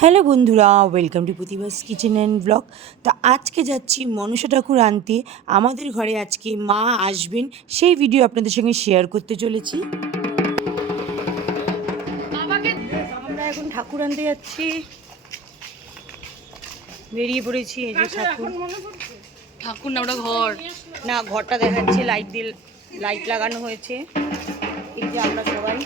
Hello বন্ধুরা welcome to Pratibhas kitchen and blog তো আজকে যাচ্ছি মনসা ঠাকুর আনতে। আমাদের ঘরে আজকে মা আসবেন সেই ভিডিও আপনাদের সঙ্গে শেয়ার করতে চলেছি। আমরা এখন ঠাকুর আনতে যাচ্ছি। বেরিয়ে পড়েছি এই যে ঠাকুর। ঠাকুর না ওটা ঘর। না ঘরটা দেখাচ্ছে লাইট দিয়ে লাইট লাগানো হয়েছে। এই যে আমরা সবাই।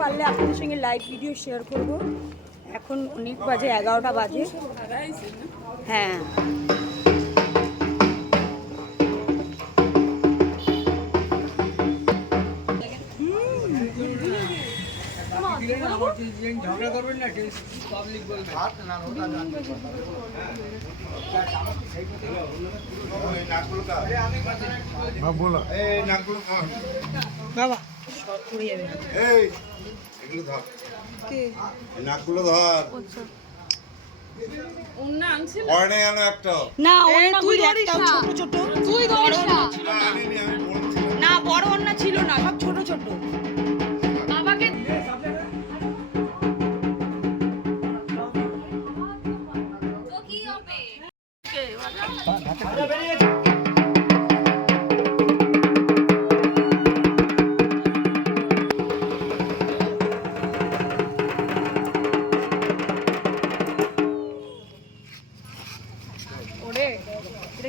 পারলে আপনাদের সঙ্গে লাইভ ভিডিও শেয়ার করব। এখন অনেক বাজে এগারোটা বাজে। হ্যাঁ। হ্যাঁ বলো এই নাকগুলো ধর বাবা। এই এগুলো ধর। নাকগুলো ধর। একটা? না অন্য তুই একটা ছোট ছোট। তুই না, না না বড় ওড়না ছিল না সব ছোট ছোট।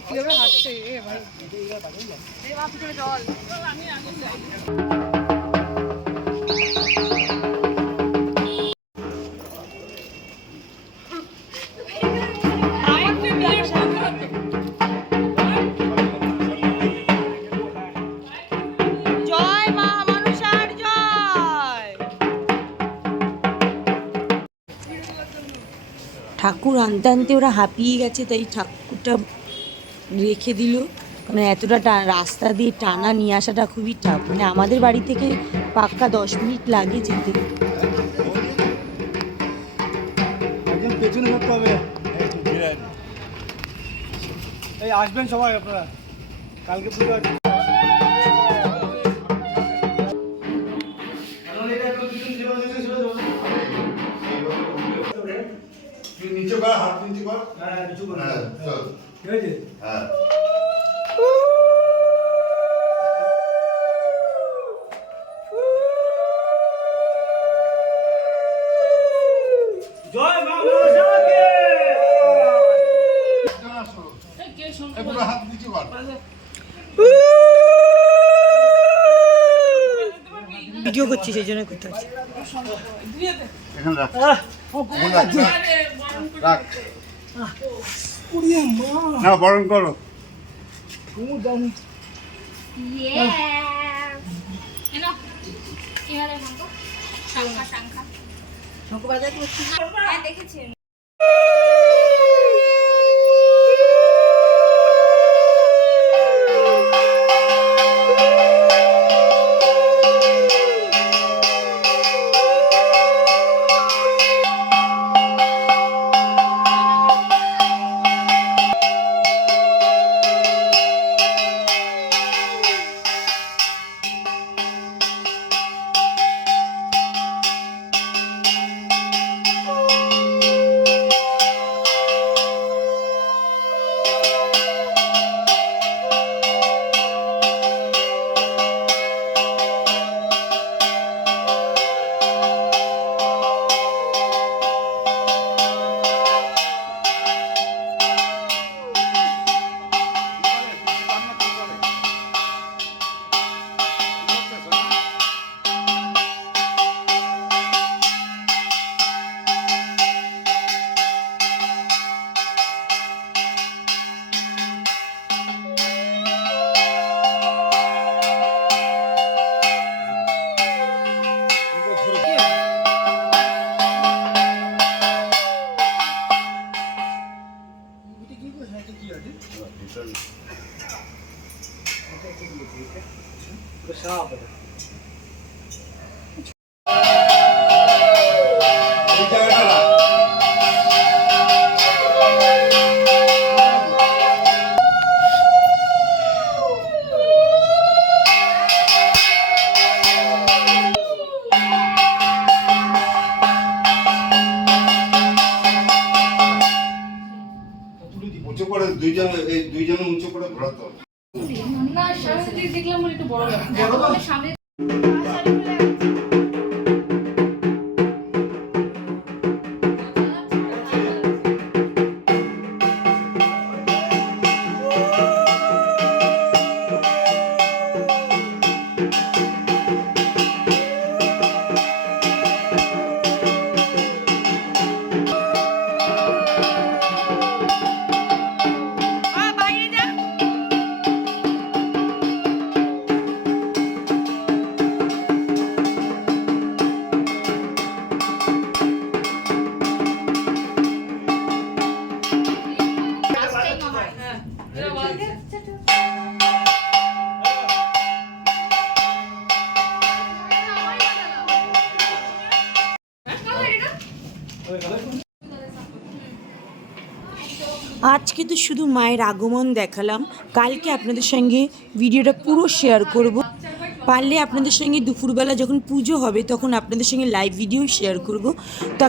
কীভাবে হাঁটছে? এ ভাই। এ বাপ করে জল। ঠাকুর আনতে আনতে ওরা হাঁপিয়ে গেছে, তাই ঠাকুরটা রেখে দিল। মানে এতটা রাস্তা দিয়ে টানা নিয়ে আসাটা খুবই টাফ। মানে আমাদের বাড়ি থেকে পাক্কা দশ মিনিট লাগে যেতে। আসবেন সবাই আপনারা। কালকে নিচে কর হাত নিচে কর হ্যাঁ কিছু করুন হ্যাঁ চল। ঠিক আছে? হ্যাঁ। ভিডিও করছি সেই জন্য করতে হচ্ছে এখানে রাখ। রাখ, না বরণ করো। কুমুর Good job. দুইজন এই দুইজন উঁচু করে ঘোরাতো। না সামনে দেখলাম একটু বড় লাগছে সামনে আজকে তো শুধু মায়ের আগমন দেখালাম। কালকে আপনাদের সঙ্গে ভিডিওটা পুরো শেয়ার করব। পারলে আপনাদের সঙ্গে দুপুরবেলা যখন পুজো হবে, তখন আপনাদের সঙ্গে লাইভ ভিডিও শেয়ার করব। তা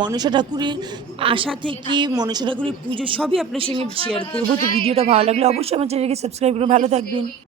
মনসা ঠাকুরের আশা থেকে, মনসা ঠাকুরের পুজো সবই আপনার সঙ্গে শেয়ার করব। তো ভিডিওটা ভালো লাগলে অবশ্যই আমার চ্যানেলকে সাবস্ক্রাইব করে ভালো থাকবেন।